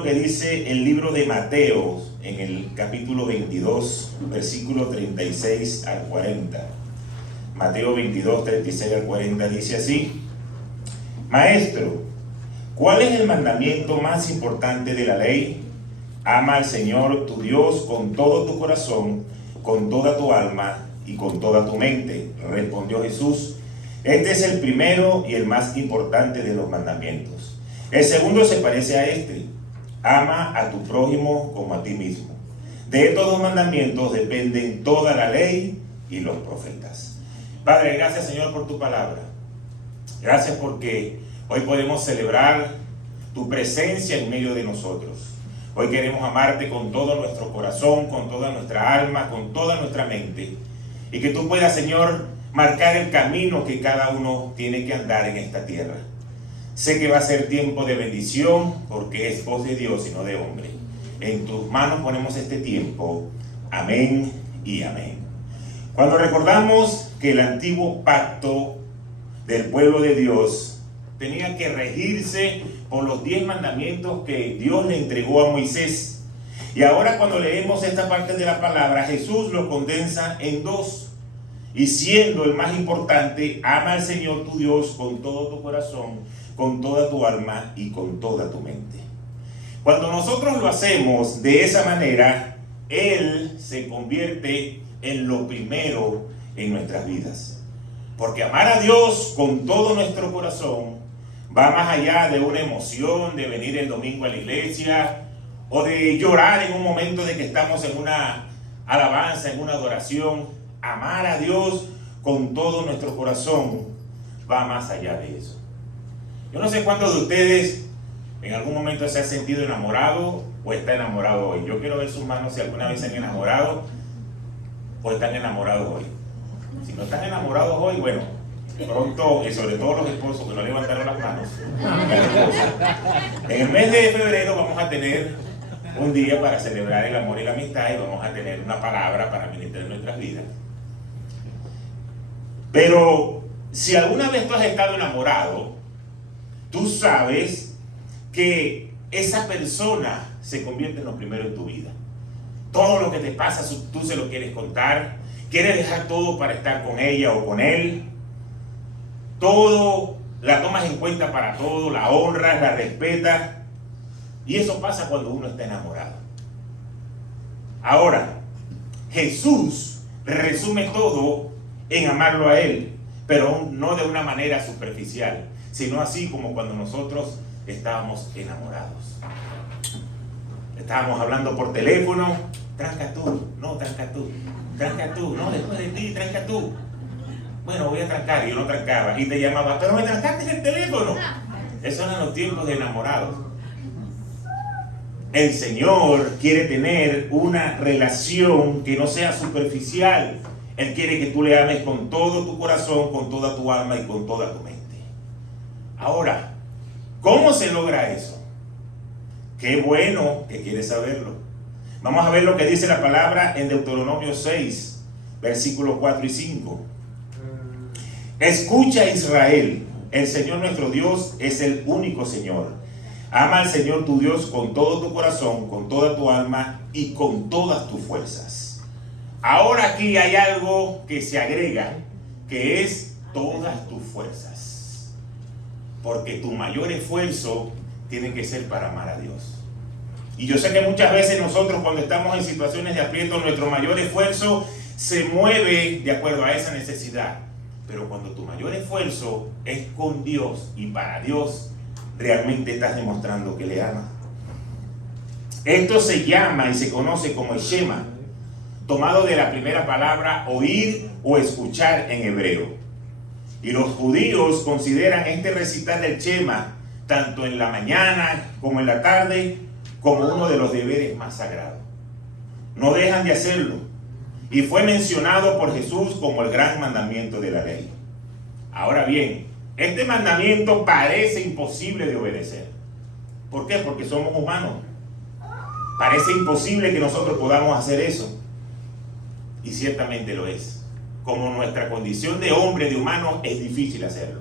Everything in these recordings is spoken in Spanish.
lo que dice el libro de Mateo en el capítulo 22, versículo 36 al 40. Mateo 22, 36 al 40 dice así: Maestro, ¿cuál es el mandamiento más importante de la ley? Ama al Señor tu Dios con todo tu corazón, con toda tu alma y con toda tu mente. Respondió Jesús: Este es el primero y el más importante de los mandamientos. El segundo se parece a este: ama a tu prójimo como a ti mismo. De estos dos mandamientos dependen toda la ley y los profetas. Padre, gracias, Señor, por tu palabra. Gracias porque hoy podemos celebrar tu presencia en medio de nosotros. Hoy queremos amarte con todo nuestro corazón, con toda nuestra alma, con toda nuestra mente. Y que tú puedas, Señor, marcar el camino que cada uno tiene que andar en esta tierra. Sé que va a ser tiempo de bendición porque es voz de Dios y no de hombre. En tus manos ponemos este tiempo. Amén y amén. Cuando recordamos que el antiguo pacto del pueblo de Dios tenía que regirse por los 10 mandamientos que Dios le entregó a Moisés. Y ahora cuando leemos esta parte de la palabra, Jesús lo condensa en 2. Y siendo el más importante, ama al Señor tu Dios con todo tu corazón, con toda tu alma y con toda tu mente. Cuando nosotros lo hacemos de esa manera, Él se convierte en lo primero en nuestras vidas. Porque amar a Dios con todo nuestro corazón va más allá de una emoción, de venir el domingo a la iglesia o de llorar en un momento de que estamos en una alabanza, en una adoración. Amar a Dios con todo nuestro corazón va más allá de eso. Yo no sé cuántos de ustedes en algún momento se han sentido enamorado o está enamorado hoy. Yo quiero ver sus manos si alguna vez se han enamorado o están enamorados hoy. Si no están enamorados hoy, bueno, pronto, y sobre todo los esposos que no levantaron las manos, en el mes de febrero vamos a tener un día para celebrar el amor y la amistad y vamos a tener una palabra para ministrar nuestras vidas. Pero si alguna vez tú has estado enamorado, tú sabes que esa persona se convierte en lo primero en tu vida. Todo lo que te pasa, tú se lo quieres contar, quieres dejar todo para estar con ella o con él. Todo la tomas en cuenta para todo, la honras, la respetas. Y eso pasa cuando uno está enamorado. Ahora, Jesús resume todo en amarlo a Él, pero no de una manera superficial, sino así como cuando nosotros estábamos enamorados. Estábamos hablando por teléfono: tranca tú, no, tranca tú, tranca tú, no, después de ti, tranca tú. Bueno, voy a trancar, y yo no trancaba, y te llamaba: pero me trancaste en el teléfono. Esos eran los tiempos de enamorados. El Señor quiere tener una relación que no sea superficial. Él quiere que tú le ames con todo tu corazón, con toda tu alma y con toda tu mente. Ahora, ¿cómo se logra eso? Qué bueno que quieres saberlo. Vamos a ver lo que dice la palabra en Deuteronomio 6, versículos 4 y 5. Escucha, Israel, el Señor nuestro Dios es el único Señor. Ama al Señor tu Dios con todo tu corazón, con toda tu alma y con todas tus fuerzas. Ahora aquí hay algo que se agrega, que es todas tus fuerzas. Porque tu mayor esfuerzo tiene que ser para amar a Dios. Y yo sé que muchas veces nosotros, cuando estamos en situaciones de aprieto, nuestro mayor esfuerzo se mueve de acuerdo a esa necesidad. Pero cuando tu mayor esfuerzo es con Dios y para Dios, realmente estás demostrando que le amas. Esto se llama y se conoce como el Shema, tomado de la primera palabra oír o escuchar en hebreo. Y los judíos consideran este recital del Shema, tanto en la mañana como en la tarde, como uno de los deberes más sagrados. No dejan de hacerlo. Y fue mencionado por Jesús como el gran mandamiento de la ley. Ahora bien, este mandamiento parece imposible de obedecer. ¿Por qué? Porque somos humanos. Parece imposible que nosotros podamos hacer eso. Y ciertamente lo es. Como nuestra condición de hombre, de humano, es difícil hacerlo.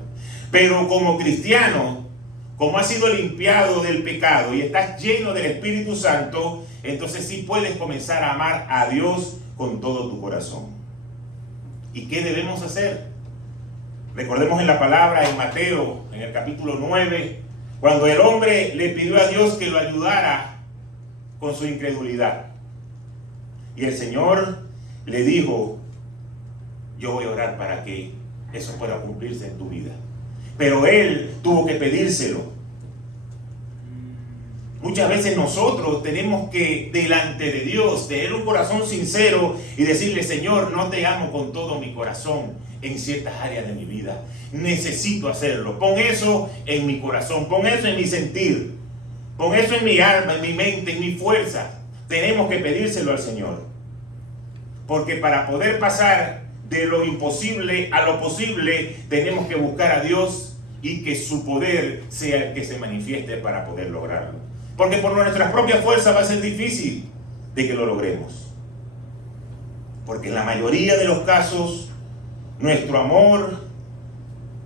Pero como cristianos, como has sido limpiado del pecado y estás lleno del Espíritu Santo, entonces sí puedes comenzar a amar a Dios con todo tu corazón. ¿Y qué debemos hacer? Recordemos en la palabra en Mateo, en el capítulo 9, cuando el hombre le pidió a Dios que lo ayudara con su incredulidad. Y el Señor le dijo: yo voy a orar para que eso pueda cumplirse en tu vida. Pero él tuvo que pedírselo. Muchas veces nosotros tenemos que, delante de Dios, tener un corazón sincero y decirle: Señor, no te amo con todo mi corazón en ciertas áreas de mi vida. Necesito hacerlo. Pon eso en mi corazón, pon eso en mi sentir, pon eso en mi alma, en mi mente, en mi fuerza. Tenemos que pedírselo al Señor. Porque para poder pasar de lo imposible a lo posible, tenemos que buscar a Dios y que su poder sea el que se manifieste para poder lograrlo. Porque por nuestras propias fuerzas va a ser difícil de que lo logremos. Porque en la mayoría de los casos, nuestro amor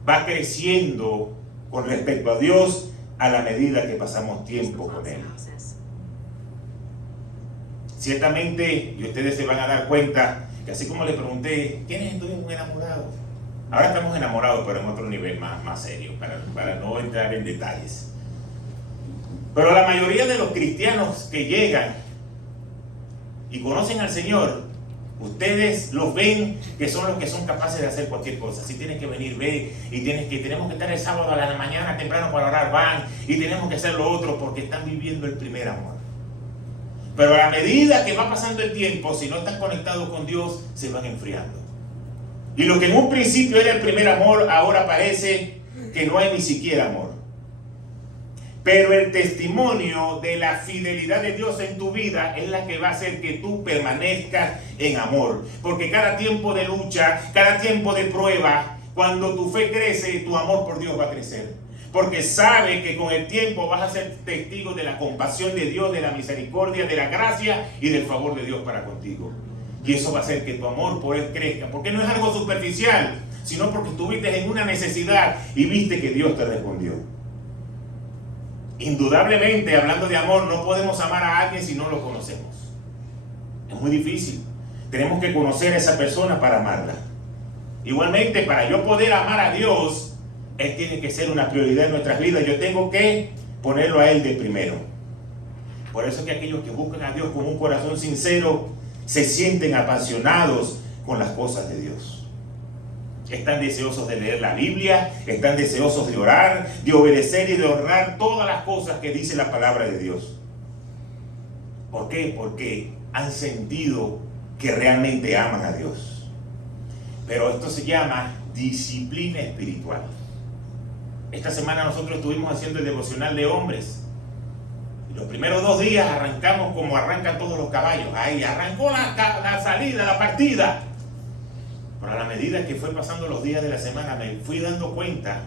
va creciendo con respecto a Dios a la medida que pasamos tiempo con Él. Ciertamente, y ustedes se van a dar cuenta, que así como le pregunté, ¿quiénes estuvimos enamorados? Ahora estamos enamorados, pero en otro nivel más serio, para no entrar en detalles. Pero la mayoría de los cristianos que llegan y conocen al Señor, ustedes los ven que son los que son capaces de hacer cualquier cosa. Si tienes que venir, ve, y tenemos que estar el sábado a la mañana temprano para orar, van, y tenemos que hacer lo otro porque están viviendo el primer amor. Pero a la medida que va pasando el tiempo, si no están conectados con Dios, se van enfriando. Y lo que en un principio era el primer amor, ahora parece que no hay ni siquiera amor. Pero el testimonio de la fidelidad de Dios en tu vida es la que va a hacer que tú permanezcas en amor. Porque cada tiempo de lucha, cada tiempo de prueba, cuando tu fe crece, tu amor por Dios va a crecer. Porque sabe que con el tiempo vas a ser testigo de la compasión de Dios, de la misericordia, de la gracia y del favor de Dios para contigo. Y eso va a hacer que tu amor por Él crezca. Porque no es algo superficial, sino porque estuviste en una necesidad y viste que Dios te respondió. Indudablemente, hablando de amor, no podemos amar a alguien si no lo conocemos. Es muy difícil. Tenemos que conocer a esa persona para amarla. Igualmente, para yo poder amar a Dios, Él tiene que ser una prioridad en nuestras vidas. Yo tengo que ponerlo a Él de primero. Por eso es que aquellos que buscan a Dios con un corazón sincero se sienten apasionados con las cosas de Dios. Están deseosos de leer la Biblia, están deseosos de orar, de obedecer y de honrar todas las cosas que dice la palabra de Dios. ¿Por qué? Porque han sentido que realmente aman a Dios. Pero esto se llama disciplina espiritual. Esta semana nosotros estuvimos haciendo el devocional de hombres. Y los primeros 2 días arrancamos como arrancan todos los caballos. Ahí arrancó la salida, la partida. Pero a la medida que fue pasando los días de la semana, me fui dando cuenta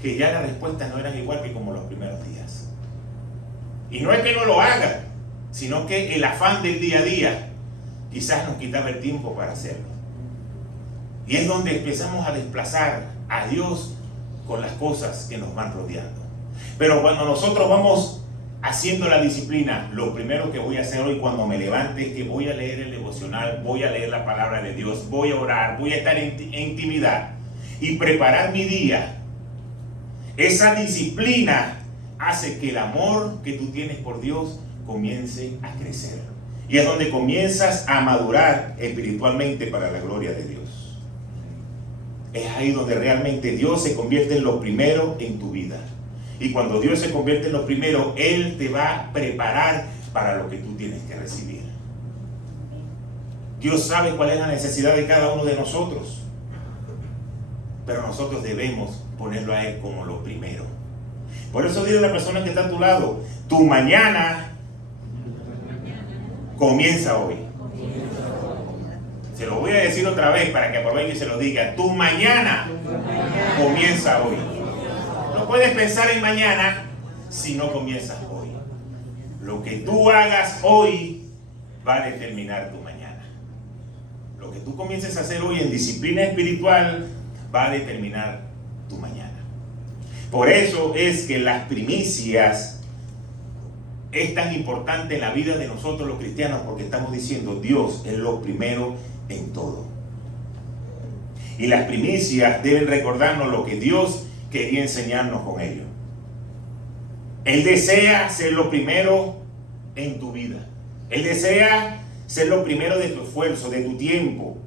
que ya las respuestas no eran igual que como los primeros días. Y no es que no lo hagan, sino que el afán del día a día quizás nos quitaba el tiempo para hacerlo. Y es donde empezamos a desplazar a Dios con las cosas que nos van rodeando. Pero cuando nosotros vamos haciendo la disciplina, lo primero que voy a hacer hoy cuando me levante es que voy a leer el devocional, voy a leer la palabra de Dios, voy a orar, voy a estar en intimidad y preparar mi día. Esa disciplina hace que el amor que tú tienes por Dios comience a crecer. Y es donde comienzas a madurar espiritualmente para la gloria de Dios. Es ahí donde realmente Dios se convierte en lo primero en tu vida. Y cuando Dios se convierte en lo primero, Él te va a preparar para lo que tú tienes que recibir. Dios sabe cuál es la necesidad de cada uno de nosotros. Pero nosotros debemos ponerlo a Él como lo primero. Por eso dile a la persona que está a tu lado, tu mañana comienza hoy. Se lo voy a decir otra vez para que aproveche y se lo diga. Tu mañana comienza hoy. No puedes pensar en mañana si no comienzas hoy. Lo que tú hagas hoy va a determinar tu mañana. Lo que tú comiences a hacer hoy en disciplina espiritual va a determinar tu mañana. Por eso es que las primicias es tan importante en la vida de nosotros los cristianos, porque estamos diciendo Dios es lo primero en todo. Y las primicias deben recordarnos lo que Dios quería enseñarnos con ello. Él desea ser lo primero en tu vida. Él desea ser lo primero de tu esfuerzo, de tu tiempo.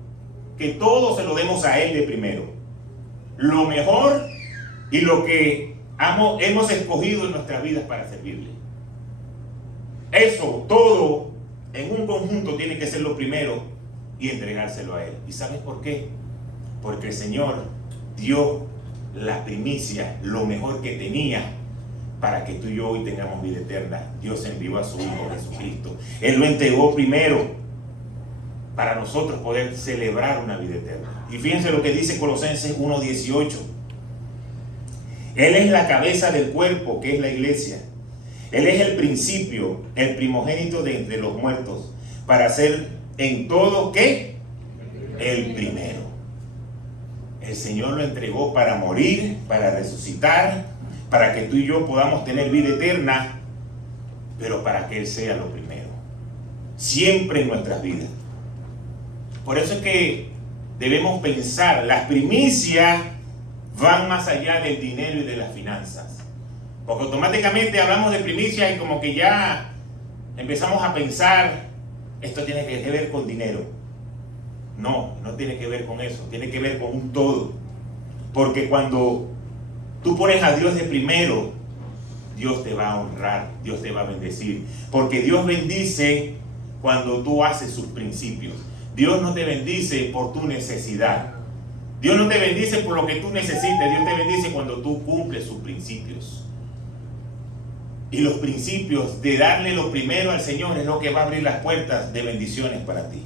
Que todo se lo demos a Él de primero. Lo mejor y lo que hemos escogido en nuestras vidas para servirle. Eso, todo en un conjunto tiene que ser lo primero y entregárselo a Él. ¿Y sabes por qué? Porque el Señor dio la primicia, lo mejor que tenía, para que tú y yo hoy tengamos vida eterna. Dios envió a su Hijo Jesucristo. Él lo entregó primero para nosotros poder celebrar una vida eterna. Y fíjense lo que dice Colosenses 1:18. Él es la cabeza del cuerpo, que es la iglesia. Él es el principio, el primogénito de entre los muertos, para ser en todo, ¿qué? El primero. El Señor lo entregó para morir, para resucitar, para que tú y yo podamos tener vida eterna, pero para que Él sea lo primero, siempre en nuestras vidas. Por eso es que debemos pensar, las primicias van más allá del dinero y de las finanzas, porque automáticamente hablamos de primicias y como que ya empezamos a pensar, esto tiene que ver con dinero. No, no tiene que ver con eso, tiene que ver con un todo, porque cuando tú pones a Dios de primero, Dios te va a honrar, Dios te va a bendecir. Porque Dios bendice cuando tú haces sus principios. Dios no te bendice por tu necesidad. Dios no te bendice por lo que tú necesites. Dios te bendice cuando tú cumples sus principios. Y los principios de darle lo primero al Señor es lo que va a abrir las puertas de bendiciones para ti.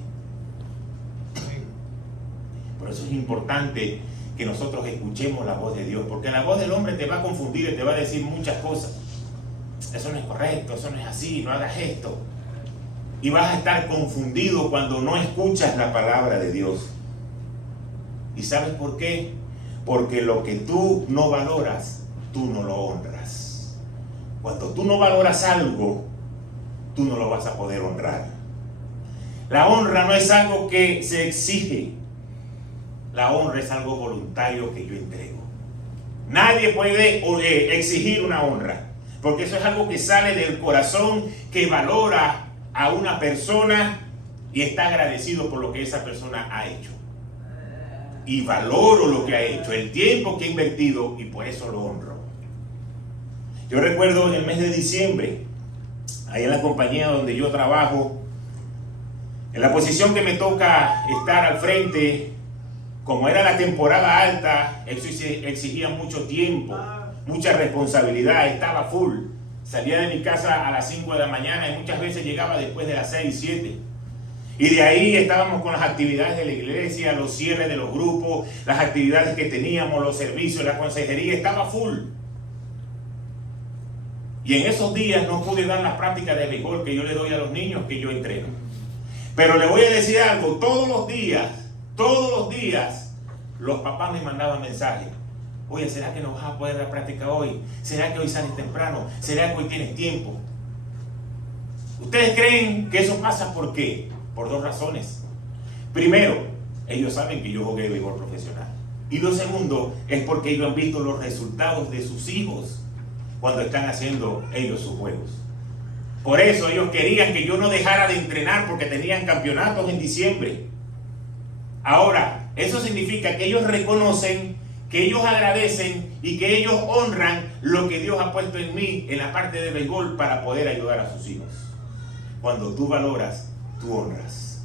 Por eso es importante que nosotros escuchemos la voz de Dios, porque la voz del hombre te va a confundir y te va a decir muchas cosas. Eso no es correcto, eso no es así, no hagas esto. Y vas a estar confundido cuando no escuchas la palabra de Dios. ¿Y sabes por qué? Porque lo que tú no valoras, tú no lo honras. Cuando tú no valoras algo, tú no lo vas a poder honrar. La honra no es algo que se exige. La honra es algo voluntario que yo entrego. Nadie puede exigir una honra, porque eso es algo que sale del corazón, que valora a una persona y está agradecido por lo que esa persona ha hecho. Y valoro lo que ha hecho, el tiempo que ha invertido, y por eso lo honro. Yo recuerdo en el mes de diciembre, ahí en la compañía donde yo trabajo, en la posición que me toca estar al frente, como era la temporada alta, eso exigía mucho tiempo, mucha responsabilidad, estaba full. Salía de mi casa a las 5 de la mañana y muchas veces llegaba después de las 6, 7. Y de ahí estábamos con las actividades de la iglesia, los cierres de los grupos, las actividades que teníamos, los servicios, la consejería, estaba full. Y en esos días no pude dar las prácticas de béisbol que yo le doy a los niños, que yo entreno. Pero le voy a decir algo, todos los días, los papás me mandaban mensajes. Oye, ¿será que no vas a poder dar práctica hoy? ¿Será que hoy sales temprano? ¿Será que hoy tienes tiempo? ¿Ustedes creen que eso pasa por qué? Por dos razones. Primero, ellos saben que yo jugué béisbol profesional. Y lo segundo, es porque ellos han visto los resultados de sus hijos cuando están haciendo ellos sus juegos. Por eso ellos querían que yo no dejara de entrenar porque tenían campeonatos en diciembre. Ahora, eso significa que ellos reconocen, que ellos agradecen y que ellos honran lo que Dios ha puesto en mí en la parte de béisbol para poder ayudar a sus hijos. Cuando tú valoras, tú honras.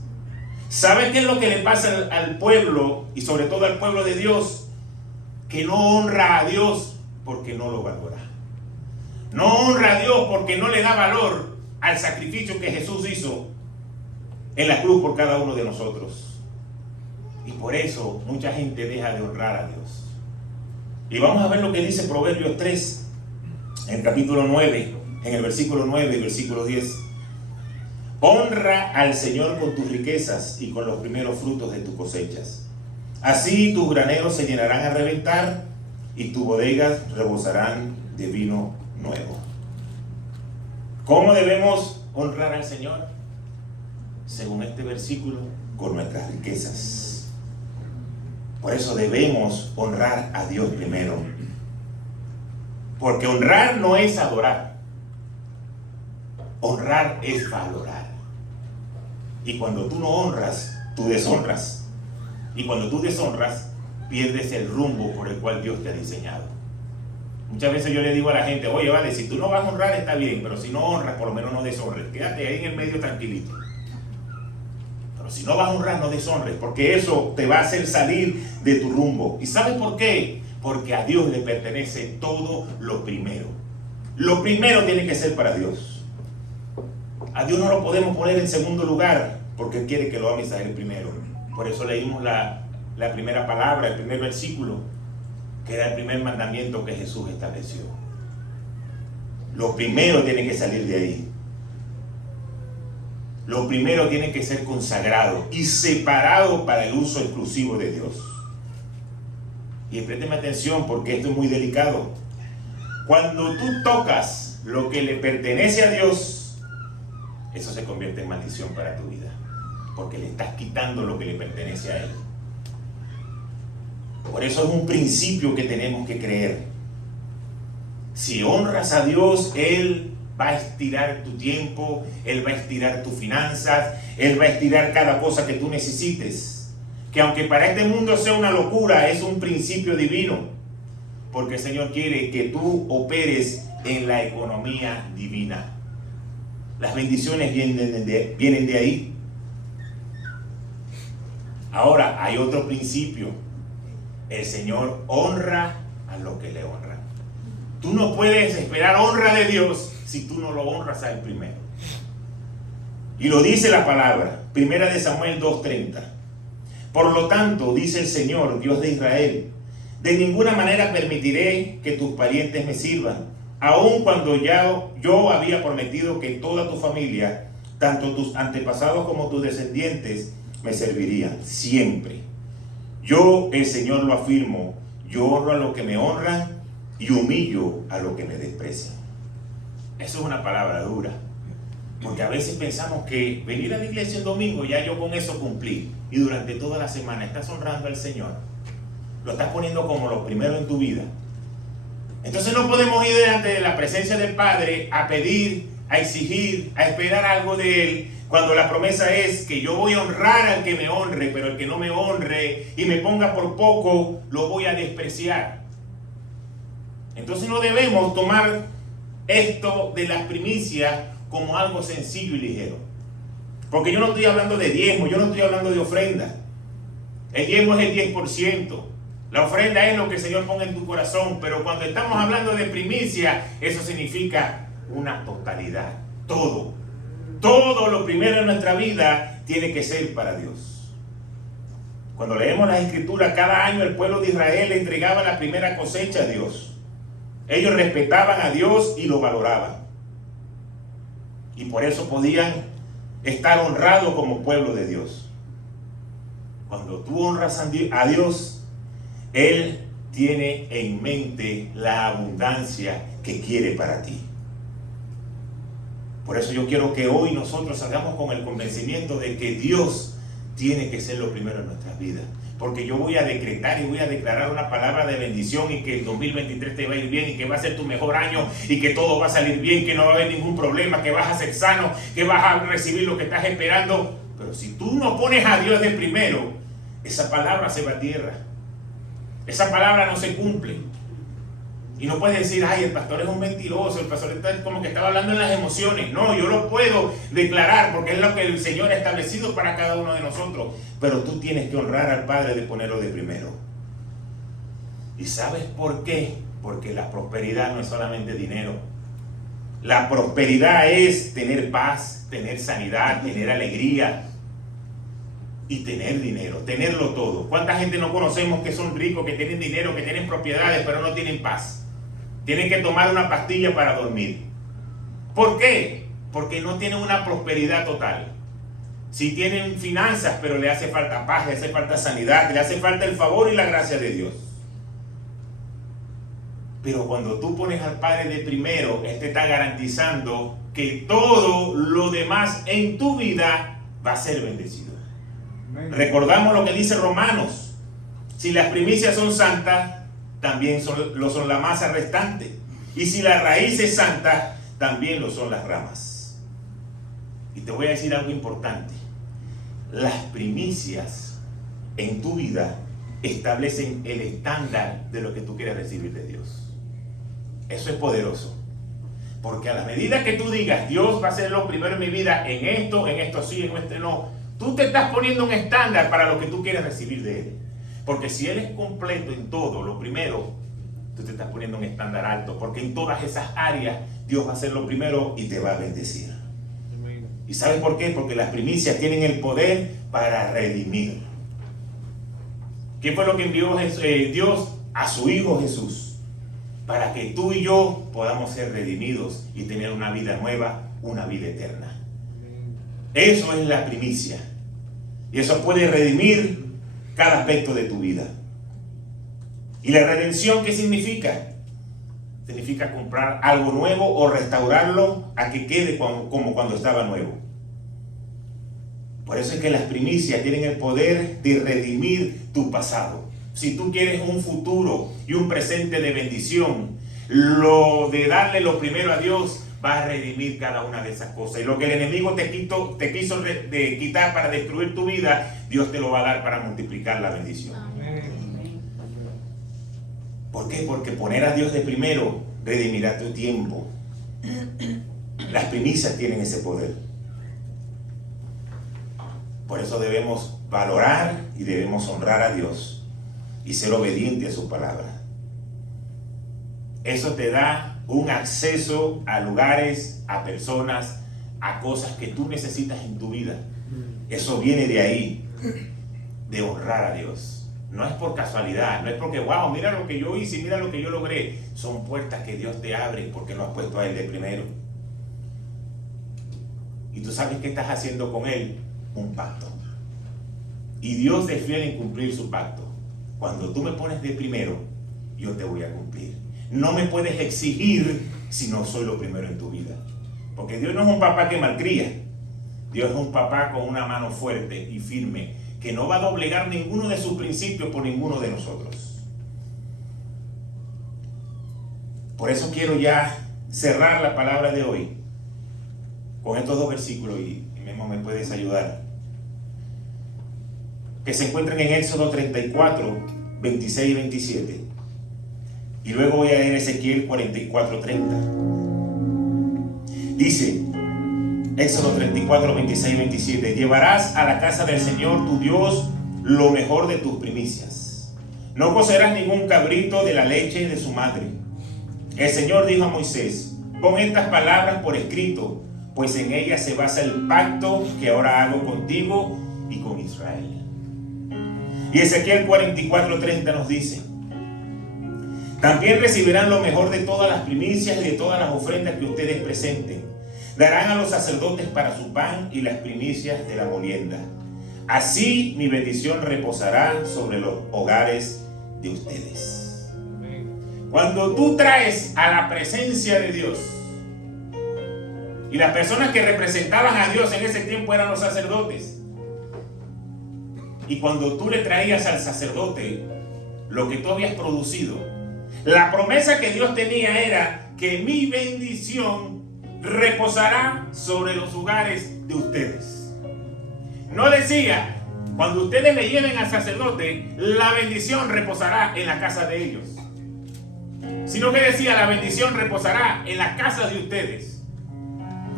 ¿Sabes qué es lo que le pasa al pueblo y sobre todo al pueblo de Dios? Que no honra a Dios porque no lo valora. No honra a Dios porque no le da valor al sacrificio que Jesús hizo en la cruz por cada uno de nosotros. Y por eso mucha gente deja de honrar a Dios. Y vamos a ver lo que dice Proverbios 3, en el capítulo 9, en el versículo 9 y versículo 10. Honra al Señor con tus riquezas y con los primeros frutos de tus cosechas. Así tus graneros se llenarán a reventar y tus bodegas rebosarán de vino nuevo. ¿Cómo debemos honrar al Señor? Según este versículo, con nuestras riquezas. Por eso debemos honrar a Dios primero. Porque honrar no es adorar. Honrar es valorar. Y cuando tú no honras, tú deshonras. Y cuando tú deshonras, pierdes el rumbo por el cual Dios te ha diseñado. Muchas veces yo le digo a la gente, oye, vale, si tú no vas a honrar está bien, pero si no honras, por lo menos no deshonres. Quédate ahí en el medio tranquilito. Pero si no vas a honrar, no deshonres, porque eso te va a hacer salir de tu rumbo. ¿Y sabes por qué? Porque a Dios le pertenece todo lo primero. Lo primero tiene que ser para Dios. A Dios no lo podemos poner en segundo lugar, porque Él quiere que lo ames a Él primero. Por eso leímos la primera palabra, el primer versículo, que era el primer mandamiento que Jesús estableció. Lo primero tiene que salir de ahí. Lo primero tiene que ser consagrado y separado para el uso exclusivo de Dios. Y présteme atención porque esto es muy delicado. Cuando tú tocas lo que le pertenece a Dios, eso se convierte en maldición para tu vida, porque le estás quitando lo que le pertenece a Él. Por eso es un principio que tenemos que creer. Si honras a Dios, Él va a estirar tu tiempo, Él va a estirar tus finanzas, Él va a estirar cada cosa que tú necesites. Que aunque para este mundo sea una locura, es un principio divino. Porque el Señor quiere que tú operes en la economía divina. Las bendiciones vienen de ahí. Ahora, hay otro principio. El Señor honra a los que le honran. Tú no puedes esperar honra de Dios si tú no lo honras a Él primero. Y lo dice la palabra, 1 Samuel 2:30. Por lo tanto, dice el Señor, Dios de Israel, de ninguna manera permitiré que tus parientes me sirvan, aun cuando yo había prometido que toda tu familia, tanto tus antepasados como tus descendientes, me servirían siempre. Yo, el Señor, lo afirmo, yo honro a los que me honran y humillo a los que me desprecian. Eso es una palabra dura, porque a veces pensamos que venir a la iglesia el domingo, ya yo con eso cumplí, y durante toda la semana estás honrando al Señor, lo estás poniendo como lo primero en tu vida. Entonces no podemos ir delante de la presencia del Padre a pedir, a exigir, a esperar algo de Él, cuando la promesa es que yo voy a honrar al que me honre, pero el que no me honre y me ponga por poco, lo voy a despreciar. Entonces no debemos tomar esto de las primicias como algo sencillo y ligero. Porque yo no estoy hablando de diezmo, yo no estoy hablando de ofrenda. El diezmo es el 10%. La ofrenda es lo que el Señor ponga en tu corazón. Pero cuando estamos hablando de primicia, eso significa una totalidad. Todo. Todo lo primero en nuestra vida tiene que ser para Dios. Cuando leemos las Escrituras, cada año el pueblo de Israel le entregaba la primera cosecha a Dios. Ellos respetaban a Dios y lo valoraban. Y por eso podían estar honrados como pueblo de Dios. Cuando tú honras a Dios, Él tiene en mente la abundancia que quiere para ti. Por eso yo quiero que hoy nosotros salgamos con el convencimiento de que Dios tiene que ser lo primero en nuestras vidas. Porque yo voy a decretar y voy a declarar una palabra de bendición y que el 2023 te va a ir bien y que va a ser tu mejor año y que todo va a salir bien, que no va a haber ningún problema, que vas a ser sano, que vas a recibir lo que estás esperando. Pero si tú no pones a Dios de primero, esa palabra se va a tierra. Esa palabra no se cumple. Y no puedes decir, ay, el pastor es un mentiroso, el pastor está como que estaba hablando en las emociones. No, yo lo puedo declarar porque es lo que el Señor ha establecido para cada uno de nosotros. Pero tú tienes que honrar al Padre de ponerlo de primero. ¿Y sabes por qué? Porque la prosperidad no es solamente dinero. La prosperidad es tener paz, tener sanidad, tener alegría y tener dinero, tenerlo todo. ¿Cuánta gente no conocemos que son ricos, que tienen dinero, que tienen propiedades, pero no tienen paz? Tienen que tomar una pastilla para dormir. ¿Por qué? Porque no tienen una prosperidad total. Si tienen finanzas, pero le hace falta paz, le hace falta sanidad, le hace falta el favor y la gracia de Dios. Pero cuando tú pones al Padre de primero, Él te está garantizando que todo lo demás en tu vida va a ser bendecido. Amén. Recordamos lo que dice Romanos. Si las primicias son santas, también lo son la masa restante. Y si la raíz es santa, también lo son las ramas. Y te voy a decir algo importante. Las primicias en tu vida establecen el estándar de lo que tú quieres recibir de Dios. Eso es poderoso. Porque a la medida que tú digas, Dios va a ser lo primero en mi vida, en esto sí, en esto no, tú te estás poniendo un estándar para lo que tú quieres recibir de Él. Porque si Él es completo en todo, lo primero, tú te estás poniendo un estándar alto. Porque en todas esas áreas, Dios va a ser lo primero y te va a bendecir. ¿Y sabes por qué? Porque las primicias tienen el poder para redimir. ¿Qué fue lo que envió Dios? A su Hijo Jesús. Para que tú y yo podamos ser redimidos y tener una vida nueva, una vida eterna. Eso es la primicia. Y eso puede redimir cada aspecto de tu vida. ¿Y la redención qué significa? Significa comprar algo nuevo o restaurarlo a que quede como cuando estaba nuevo. Por eso es que las primicias tienen el poder de redimir tu pasado. Si tú quieres un futuro y un presente de bendición, lo de darle lo primero a Dios va a redimir cada una de esas cosas. Y lo que el enemigo te quiso quitar para destruir tu vida, Dios te lo va a dar para multiplicar la bendición. Amén. ¿Por qué? Porque poner a Dios de primero redimirá tu tiempo. Las primicias tienen ese poder. Por eso debemos valorar y debemos honrar a Dios y ser obediente a su palabra. Eso te da un acceso a lugares, a personas, a cosas que tú necesitas en tu vida. Eso viene de ahí, de honrar a Dios. No es por casualidad, no es porque, wow, mira lo que yo hice, mira lo que yo logré. Son puertas que Dios te abre porque lo has puesto a Él de primero. Y tú sabes qué estás haciendo con Él, un pacto. Y Dios es fiel en cumplir su pacto. Cuando tú me pones de primero, yo te voy a cumplir. No me puedes exigir si no soy lo primero en tu vida. Porque Dios no es un papá que malcría. Dios es un papá con una mano fuerte y firme, que no va a doblegar ninguno de sus principios por ninguno de nosotros. Por eso quiero ya cerrar la palabra de hoy con estos dos versículos y Memo me puedes ayudar. Que se encuentran en Éxodo 34, 26 y 27. Y luego voy a leer Ezequiel 44, 30. Dice, Éxodo 34, 26 y 27. Llevarás a la casa del Señor tu Dios lo mejor de tus primicias. No cocerás ningún cabrito de la leche de su madre. El Señor dijo a Moisés, pon estas palabras por escrito, pues en ellas se basa el pacto que ahora hago contigo y con Israel. Y Ezequiel 44:30 nos dice, también recibirán lo mejor de todas las primicias y de todas las ofrendas que ustedes presenten. Darán a los sacerdotes para su pan y las primicias de la molienda. Así mi bendición reposará sobre los hogares de ustedes. Cuando tú traes a la presencia de Dios, y las personas que representaban a Dios en ese tiempo eran los sacerdotes, y cuando tú le traías al sacerdote lo que tú habías producido, la promesa que Dios tenía era que mi bendición reposará sobre los hogares de ustedes. No decía, cuando ustedes le lleven al sacerdote, la bendición reposará en la casa de ellos, sino que decía, la bendición reposará en la casa de ustedes.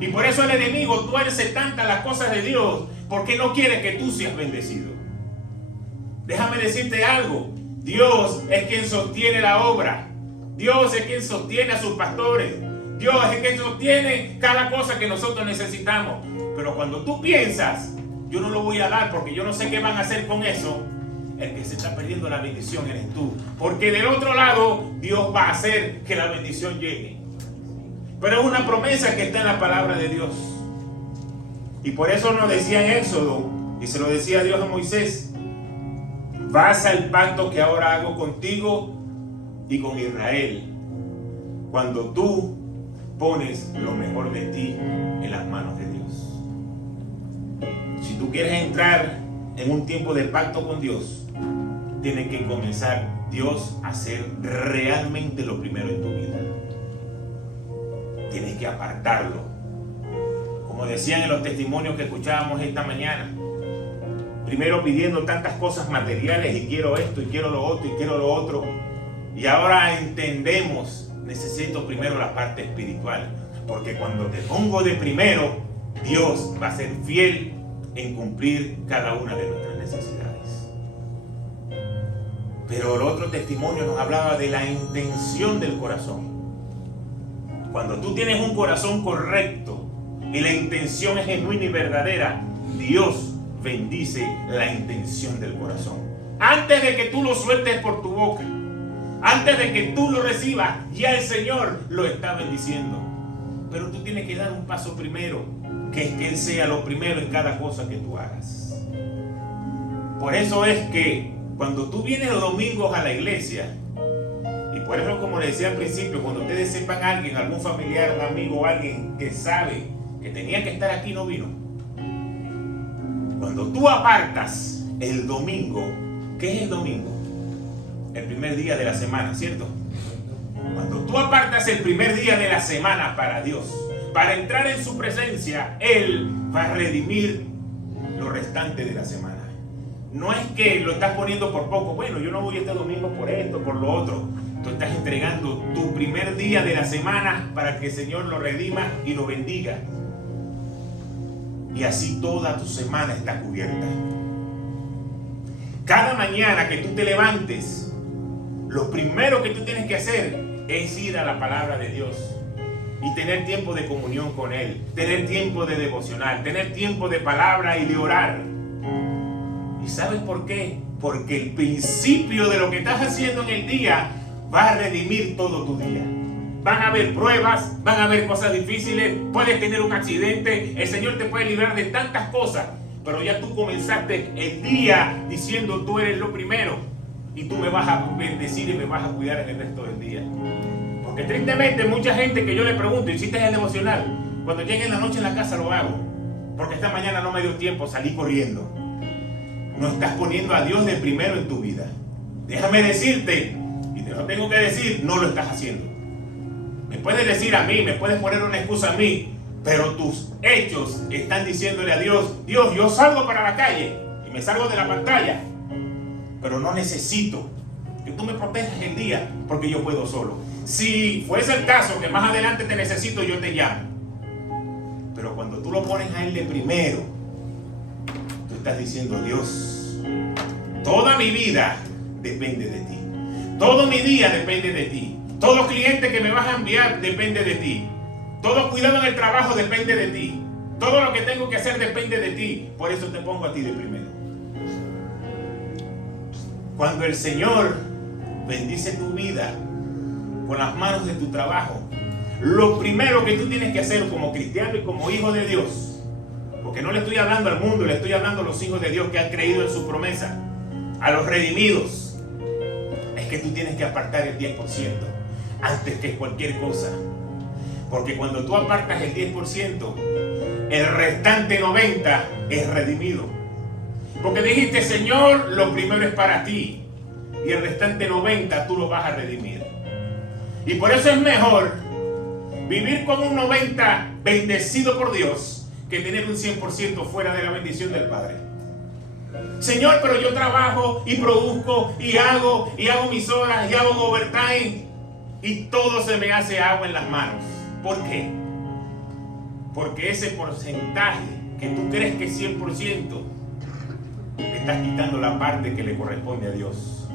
Y por eso el enemigo tuerce tantas las cosas de Dios, porque no quiere que tú seas bendecido. Déjame decirte algo, Dios es quien sostiene la obra, Dios es quien sostiene a sus pastores, Dios es quien sostiene cada cosa que nosotros necesitamos. Pero cuando tú piensas, yo no lo voy a dar porque yo no sé qué van a hacer con eso, el que se está perdiendo la bendición eres tú. Porque del otro lado, Dios va a hacer que la bendición llegue. Pero es una promesa que está en la palabra de Dios. Y por eso nos decía en Éxodo, y se lo decía Dios a Moisés, basa el pacto que ahora hago contigo y con Israel. cuando tú pones lo mejor de ti en las manos de Dios. Si tú quieres entrar en un tiempo de pacto con Dios, tiene que comenzar Dios a hacer realmente lo primero en tu vida. Tienes que apartarlo. Como decían en los testimonios que escuchábamos esta mañana, primero pidiendo tantas cosas materiales, y quiero esto, y quiero lo otro, y quiero lo otro. Y ahora entendemos, necesito primero la parte espiritual. Porque cuando te pongo de primero, Dios va a ser fiel en cumplir cada una de nuestras necesidades. Pero el otro testimonio nos hablaba de la intención del corazón. Cuando tú tienes un corazón correcto y la intención es genuina y verdadera, Dios bendice la intención del corazón. Antes de que tú lo sueltes por tu boca, antes de que tú lo recibas, ya el Señor lo está bendiciendo. Pero tú tienes que dar un paso primero, que es que Él sea lo primero en cada cosa que tú hagas. Por eso es que cuando tú vienes los domingos a la iglesia, y por eso, como le decía al principio, cuando ustedes sepan a alguien, algún familiar, un amigo, alguien que sabe que tenía que estar aquí, no vino. Cuando tú apartas el domingo, ¿qué es el domingo? El primer día de la semana, ¿cierto? Cuando tú apartas el primer día de la semana para Dios, para entrar en su presencia, Él va a redimir lo restante de la semana. No es que lo estás poniendo por poco. Bueno, yo no voy este domingo por esto, por lo otro. Tú estás entregando tu primer día de la semana para que el Señor lo redima y lo bendiga. Y así toda tu semana está cubierta. Cada mañana que tú te levantes, lo primero que tú tienes que hacer es ir a la palabra de Dios y tener tiempo de comunión con Él, tener tiempo de devocional, tener tiempo de palabra y de orar. ¿Y sabes por qué? Porque el principio de lo que estás haciendo en el día va a redimir todo tu día. Van a haber pruebas, van a haber cosas difíciles, puedes tener un accidente, el Señor te puede librar de tantas cosas, pero ya tú comenzaste el día diciendo: tú eres lo primero y tú me vas a bendecir y me vas a cuidar en el resto del día. Porque tristemente mucha gente que yo le pregunto: ¿hiciste el devocional? Cuando llegue en la noche en la casa lo hago, porque esta mañana no me dio tiempo, salí corriendo. No estás poniendo a Dios de primero en tu vida. Déjame decirte, y te lo tengo que decir, no lo estás haciendo. Me puedes decir a mí, me puedes poner una excusa a mí, pero tus hechos están diciéndole a Dios: Dios, yo salgo para la calle y me salgo de la pantalla, pero no necesito que tú me protejas el día, porque yo puedo solo. Si fuese el caso que más adelante te necesito, yo te llamo. Pero cuando tú lo pones a Él de primero, tú estás diciendo: Dios, toda mi vida depende de ti. Todo mi día depende de ti. Todo cliente que me vas a enviar depende de ti. Todo cuidado en el trabajo depende de ti. Todo lo que tengo que hacer depende de ti. Por eso te pongo a ti de primero. Cuando el Señor bendice tu vida con las manos de tu trabajo, lo primero que tú tienes que hacer como cristiano y como hijo de Dios, porque no le estoy hablando al mundo, le estoy hablando a los hijos de Dios que han creído en su promesa, a los redimidos, es que tú tienes que apartar el 10% antes que cualquier cosa. Porque cuando tú apartas el 10%, el restante 90% es redimido. Porque dijiste: Señor, lo primero es para ti, y el restante 90% tú lo vas a redimir. Y por eso es mejor vivir con un 90% bendecido por Dios que tener un 100% fuera de la bendición del Padre. Señor, pero yo trabajo y produzco y hago mis horas y hago overtime y todo se me hace agua en las manos. ¿Por qué? Porque ese porcentaje que tú crees que es 100%, te estás quitando la parte que le corresponde a Dios.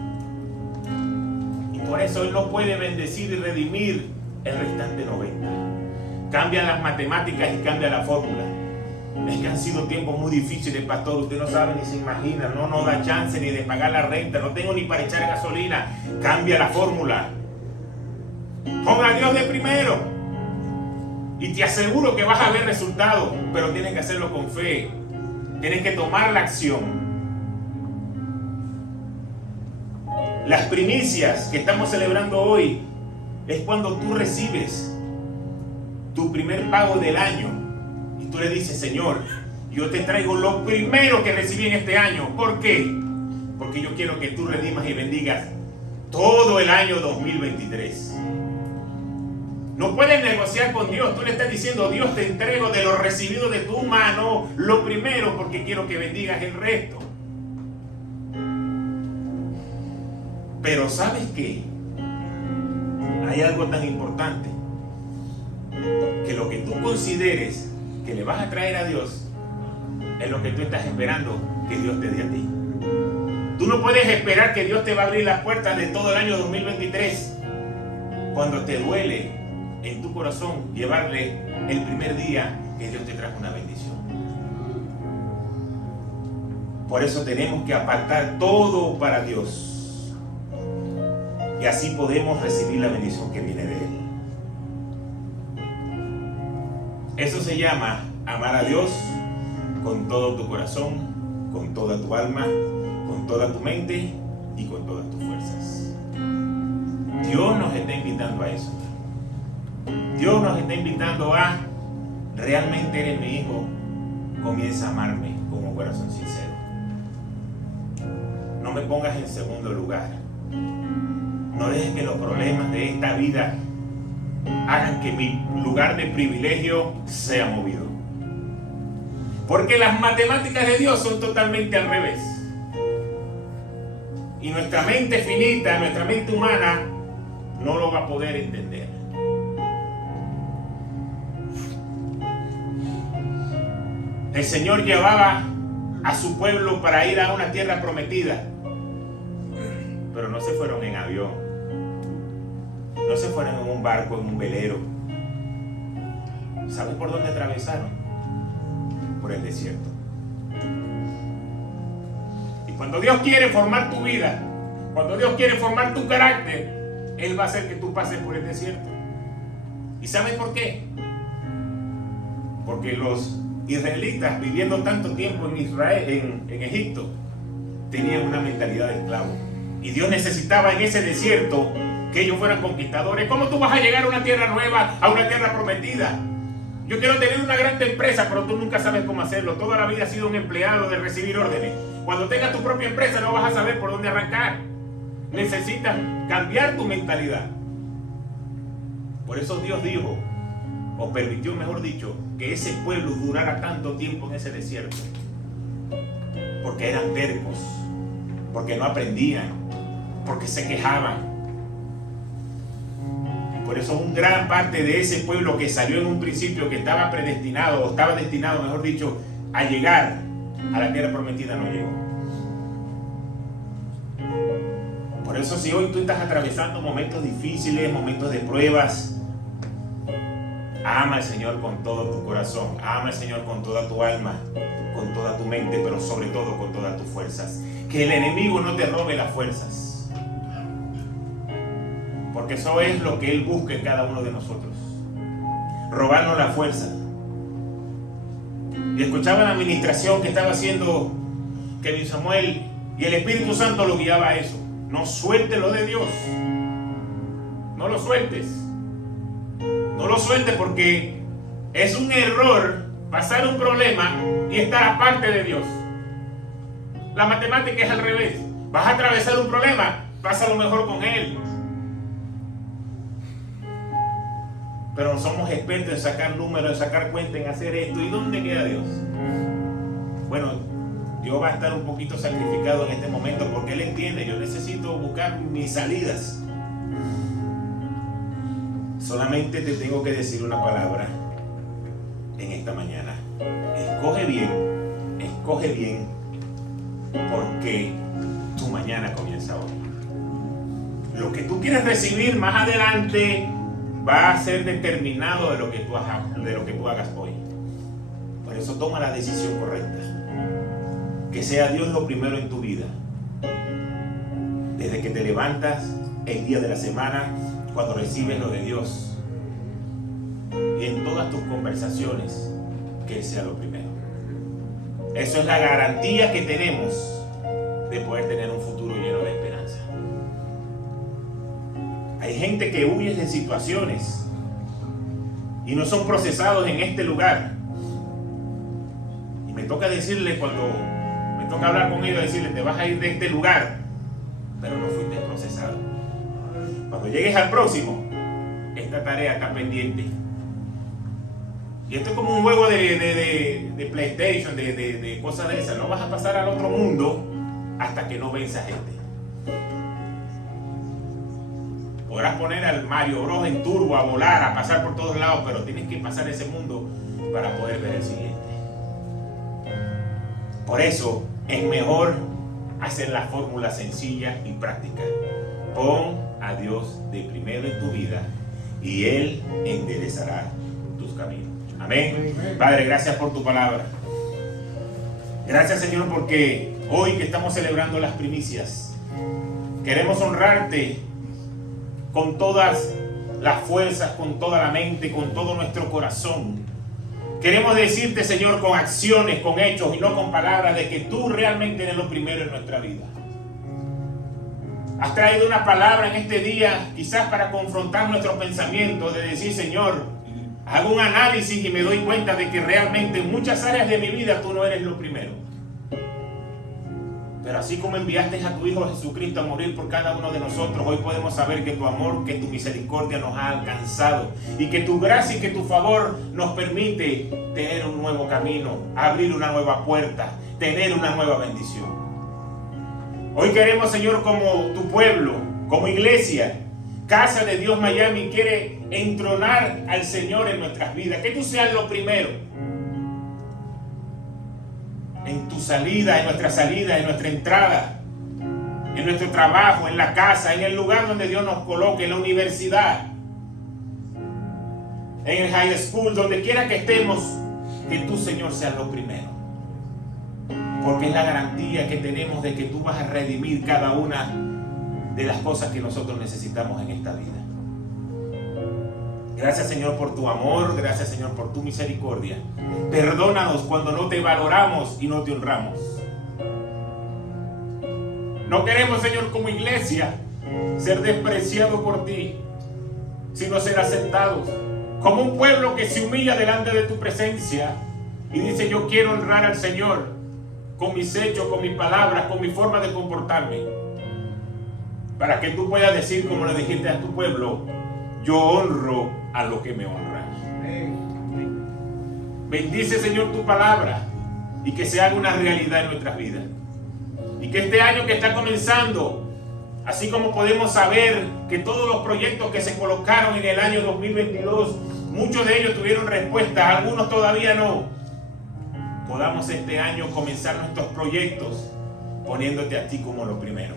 Y por eso Él no puede bendecir y redimir el restante 90%. Cambia las matemáticas y cambia la fórmula. Es que han sido tiempos muy difíciles, pastor. Usted no sabe ni se imagina. No da chance ni de pagar la renta. No tengo ni para echar gasolina. Cambia la fórmula. Ponga a Dios de primero. Y te aseguro que vas a ver resultados. Pero tienes que hacerlo con fe. Tienes que tomar la acción. Las primicias que estamos celebrando hoy es cuando tú recibes tu primer pago del año y tú le dices: Señor, yo te traigo lo primero que recibí en este año. ¿Por qué? Porque yo quiero que tú redimas y bendigas todo el año 2023. No puedes negociar con Dios. Tú le estás diciendo: Dios, te entrego de lo recibido de tu mano lo primero, porque quiero que bendigas el resto. Pero ¿sabes qué? Hay algo tan importante, que lo que tú consideres que le vas a traer a Dios es lo que tú estás esperando que Dios te dé a ti. Tú no puedes esperar que Dios te va a abrir las puertas de todo el año 2023 cuando te duele en tu corazón llevarle el primer día que Dios te trajo una bendición. Por eso tenemos que apartar todo para Dios, y así podemos recibir la bendición que viene de Él. Eso se llama amar a Dios con todo tu corazón, con toda tu alma, con toda tu mente y con todas tus fuerzas. Dios nos está invitando a eso. Dios nos está invitando a: realmente eres mi hijo, comienza a amarme con un corazón sincero. No me pongas en segundo lugar. No dejes que los problemas de esta vida hagan que mi lugar de privilegio sea movido. Porque las matemáticas de Dios son totalmente al revés. Y nuestra mente finita, nuestra mente humana, no lo va a poder entender. El Señor llevaba a su pueblo para ir a una tierra prometida, pero no se fueron en avión, no se fueron en un barco, en un velero. ¿Sabes por dónde atravesaron? Por el desierto. Y cuando Dios quiere formar tu vida, cuando Dios quiere formar tu carácter, Él va a hacer que tú pases por el desierto. ¿Y sabes por qué? Porque los israelitas, viviendo tanto tiempo en Israel, en Egipto, tenían una mentalidad de esclavo. Y Dios necesitaba en ese desierto que ellos fueran conquistadores. ¿Cómo tú vas a llegar a una tierra nueva, a una tierra prometida? Yo quiero tener una gran empresa, pero tú nunca sabes cómo hacerlo. Toda la vida has sido un empleado de recibir órdenes. Cuando tengas tu propia empresa no vas a saber por dónde arrancar. Necesitas cambiar tu mentalidad. Por eso Dios dijo, o permitió, mejor dicho, que ese pueblo durara tanto tiempo en ese desierto. Porque eran tercos, porque no aprendían, porque se quejaban. Por eso una gran parte de ese pueblo que salió en un principio, que estaba predestinado, o estaba destinado, mejor dicho, a llegar a la tierra prometida, no llegó. Por eso si hoy tú estás atravesando momentos difíciles, momentos de pruebas, ama al Señor con todo tu corazón, ama al Señor con toda tu alma, con toda tu mente, pero sobre todo con todas tus fuerzas. Que el enemigo no te robe las fuerzas, porque eso es lo que él busca en cada uno de nosotros, robarnos la fuerza. Y escuchaba la administración que estaba haciendo Kevin Samuel, y el Espíritu Santo lo guiaba a eso. No sueltes lo de Dios, no lo sueltes. No lo sueltes, porque es un error pasar un problema y estar aparte de Dios. La matemática es al revés. Vas a atravesar un problema, pásalo mejor con Él. Pero no somos expertos en sacar números, en sacar cuentas, en hacer esto. ¿Y dónde queda Dios? Bueno, Dios va a estar un poquito sacrificado en este momento, porque Él entiende, yo necesito buscar mis salidas. Solamente te tengo que decir una palabra en esta mañana. Escoge bien, porque tu mañana comienza hoy. Lo que tú quieres recibir más adelante va a ser determinado de lo que tú hagas hoy. Por eso toma la decisión correcta. Que sea Dios lo primero en tu vida. Desde que te levantas, el día de la semana, cuando recibes lo de Dios, y en todas tus conversaciones, que Él sea lo primero. Eso es la garantía que tenemos de poder tener un futuro lleno de esperanza. Hay gente que huye de situaciones y no son procesados en este lugar. Y me toca decirle, cuando me toca hablar con ellos, decirle, te vas a ir de este lugar, pero no fuiste procesado. Cuando llegues al próximo, esta tarea está pendiente. Y esto es como un juego de PlayStation, de cosas de esas. No vas a pasar al otro mundo hasta que no venzas este. Podrás poner al Mario Bros en turbo, a volar, a pasar por todos lados, pero tienes que pasar ese mundo para poder ver el siguiente. Por eso es mejor hacer la fórmula sencilla y práctica. Pon a Dios de primero en tu vida y Él enderezará tus caminos. Amén. Padre, gracias por tu palabra. Gracias, Señor, porque hoy que estamos celebrando las primicias, queremos honrarte con todas las fuerzas, con toda la mente, con todo nuestro corazón. Queremos decirte, Señor, con acciones, con hechos y no con palabras, de que tú realmente eres lo primero en nuestra vida. Has traído una palabra en este día, quizás para confrontar nuestros pensamientos, de decir, Señor, hago un análisis y me doy cuenta de que realmente en muchas áreas de mi vida tú no eres lo primero. Pero así como enviaste a tu Hijo Jesucristo a morir por cada uno de nosotros, hoy podemos saber que tu amor, que tu misericordia nos ha alcanzado y que tu gracia y que tu favor nos permite tener un nuevo camino, abrir una nueva puerta, tener una nueva bendición. Hoy queremos, Señor, como tu pueblo, como iglesia, Casa de Dios Miami, quiere entronar al Señor en nuestras vidas. Que tú seas lo primero. En tu salida, en nuestra salida, en nuestra entrada, en nuestro trabajo, en la casa, en el lugar donde Dios nos coloque, en la universidad, en el high school, donde quiera que estemos, que tú, Señor, seas lo primero. Porque es la garantía que tenemos de que tú vas a redimir cada una de las cosas que nosotros necesitamos en esta vida. Gracias, Señor, por tu amor. Gracias, Señor, por tu misericordia. Perdónanos cuando no te valoramos y no te honramos. No queremos, Señor, como iglesia, ser despreciados por ti, sino ser aceptados. Como un pueblo que se humilla delante de tu presencia y dice, yo quiero honrar al Señor con mis hechos, con mis palabras, con mi forma de comportarme. Para que tú puedas decir, como le dijiste a tu pueblo, yo honro a lo que me honra. Bendice, Señor, tu palabra y que se haga una realidad en nuestras vidas. Y que este año que está comenzando, así como podemos saber que todos los proyectos que se colocaron en el año 2022, muchos de ellos tuvieron respuesta, algunos todavía no. Podamos este año comenzar nuestros proyectos poniéndote a ti como lo primero.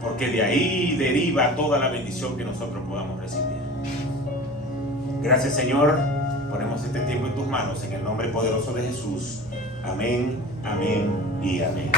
Porque de ahí deriva toda la bendición que nosotros podamos recibir. Gracias, Señor. Ponemos este tiempo en tus manos en el nombre poderoso de Jesús. Amén, amén y amén.